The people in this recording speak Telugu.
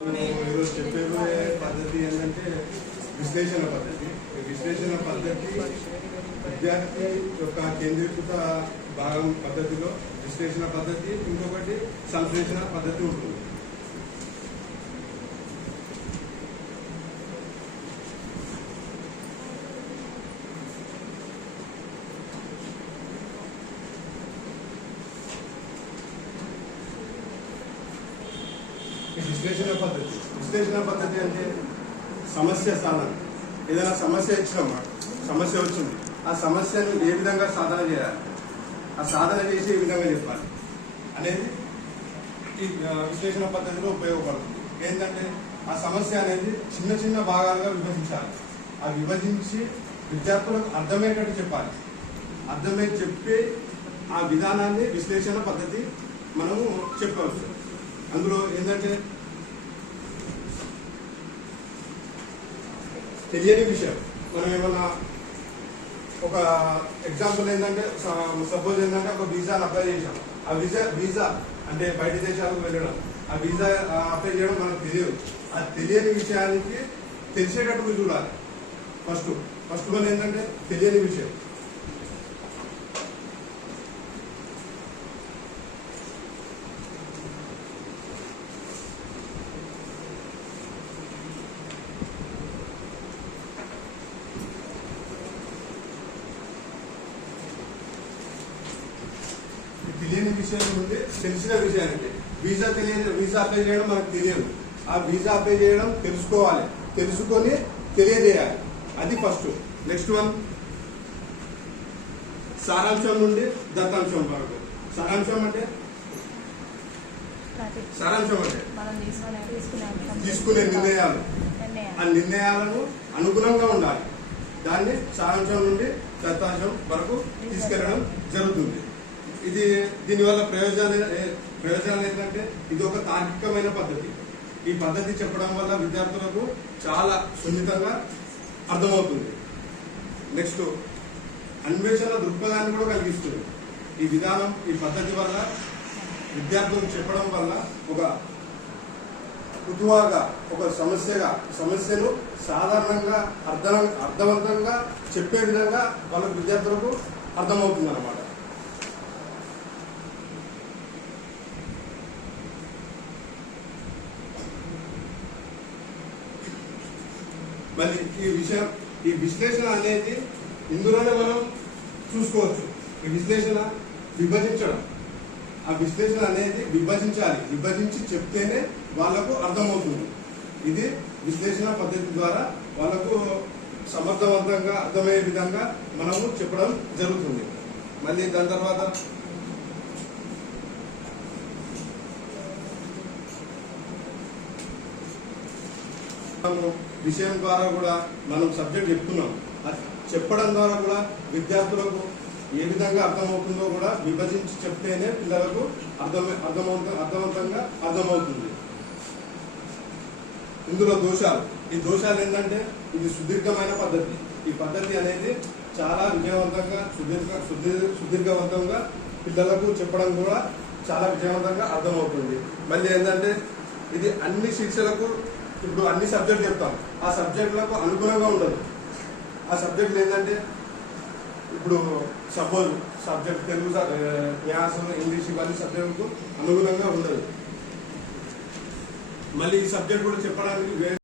ఈరోజు చెప్పే పద్ధతి ఏంటంటే విశ్లేషణ పద్ధతి. విశ్లేషణ పద్ధతి విద్యార్థి యొక్క కేంద్రీకృత భాగం పద్ధతిలో విశ్లేషణ పద్ధతి, ఇంకొకటి సంశ్లేషణ పద్ధతి ఉంటుంది. విశ్లేషణ పద్ధతి అంటే సమస్య సాధన. ఏదైనా సమస్య ఇచ్చినమ్మా, సమస్య వచ్చింది, ఆ సమస్యను ఏ విధంగా సాధన చేయాలి, ఆ సాధన చేసి ఏ విధంగా చెప్పాలి అనేది ఈ విశ్లేషణ పద్ధతిలో ఉపయోగపడుతుంది. ఏంటంటే ఆ సమస్య అనేది చిన్న చిన్న భాగాలుగా విభజించాలి. ఆ విభజించి విద్యార్థులకు అర్థమయ్యేటట్టు చెప్పాలి. అర్థమై చెప్పి ఆ విధానాన్ని విశ్లేషణ పద్ధతి మనము చెప్పవచ్చు. అందులో ఏంటంటే తెలియని విషయం, మనం ఏమన్నా ఒక ఎగ్జాంపుల్ ఏంటంటే సపోజ్ ఏంటంటే ఒక వీసాను అప్లై చేసాం. ఆ వీసా అంటే బయట దేశాలకు వెళ్ళడం, ఆ వీసా అప్లై చేయడం మనకు తెలియదు. ఆ తెలియని విషయానికి తెలిసేటట్టు చూడాలి. ఫస్ట్ వన్ ఏంటంటే తెలియని విషయం. తెలియని విషయం నుండి తెలిసిన విషయానికి వీసా అప్లై చేయడం మనకు తెలియదు. ఆ వీసా అప్లై చేయడం తెలుసుకోవాలి, తెలుసుకొని తెలియజేయాలి. అది ఫస్ట్. నెక్స్ట్ వన్ సారాంశం నుండి దత్తాంశం వరకు. సారాంశం అంటే తీసుకునే నిర్ణయాలు, ఆ నిర్ణయాలను అనుగుణంగా ఉండాలి. దాన్ని సారాంశం నుండి దత్తాంశం వరకు తీసుకెళ్లడం జరుగుతుంది. దీనివల్ల ప్రయోజనాలు ఏంటంటే ఇది ఒక తార్కికమైన పద్ధతి. ఈ పద్ధతి చెప్పడం వల్ల విద్యార్థులకు చాలా సున్నితంగా అర్థమవుతుంది. నెక్స్ట్ అన్వేషణ దృక్పథాన్ని కూడా కలిగిస్తుంది. ఈ విధానం, ఈ పద్ధతి వల్ల విద్యార్థులకు చెప్పడం వల్ల ఒక కుతువాగా, ఒక సమస్యను సాధారణంగా అర్థవంతంగా చెప్పే విధంగా వాళ్ళ విద్యార్థులకు అర్థమవుతుంది అన్నమాట. మళ్ళీ ఈ విశ్లేషణ అనేది ఇందులోనే మనం చూసుకోవచ్చు. ఈ విశ్లేషణ విభజించడం, ఆ విశ్లేషణ అనేది విభజించి చెప్తేనే వాళ్ళకు అర్థమవుతుంది. ఇది విశ్లేషణ పద్ధతి ద్వారా వాళ్ళకు సమర్థవంతంగా అర్థమయ్యే విధంగా మనము చెప్పడం జరుగుతుంది. మళ్ళీ దాని తర్వాత విషయం ద్వారా కూడా మనం సబ్జెక్ట్ చెప్తున్నాం. చెప్పడం ద్వారా కూడా విద్యార్థులకు ఏ విధంగా అర్థమవుతుందో కూడా విభజించి చెప్తేనే పిల్లలకు అర్థవంతంగా అర్థమవుతుంది. ఇందులో ఈ దోషాలు ఏంటంటే ఇది సుదీర్ఘమైన పద్ధతి. ఈ పద్ధతి అనేది చాలా విజయవంతంగా సుదీర్ఘవంతంగా పిల్లలకు చెప్పడం కూడా చాలా విజయవంతంగా అర్థమవుతుంది. మళ్ళీ ఏంటంటే ఇది అన్ని శిక్షలకు, ఇప్పుడు అన్ని సబ్జెక్టులు చెప్తాం, ఆ సబ్జెక్టులకు అనుగుణంగా ఉండదు. ఆ సబ్జెక్టులు ఏంటంటే ఇప్పుడు suppose subject Telugu, maths, English ఇవన్నీ సబ్జెక్టులకు అనుగుణంగా ఉండదు. మళ్ళీ ఈ సబ్జెక్ట్ కూడా చెప్పడానికి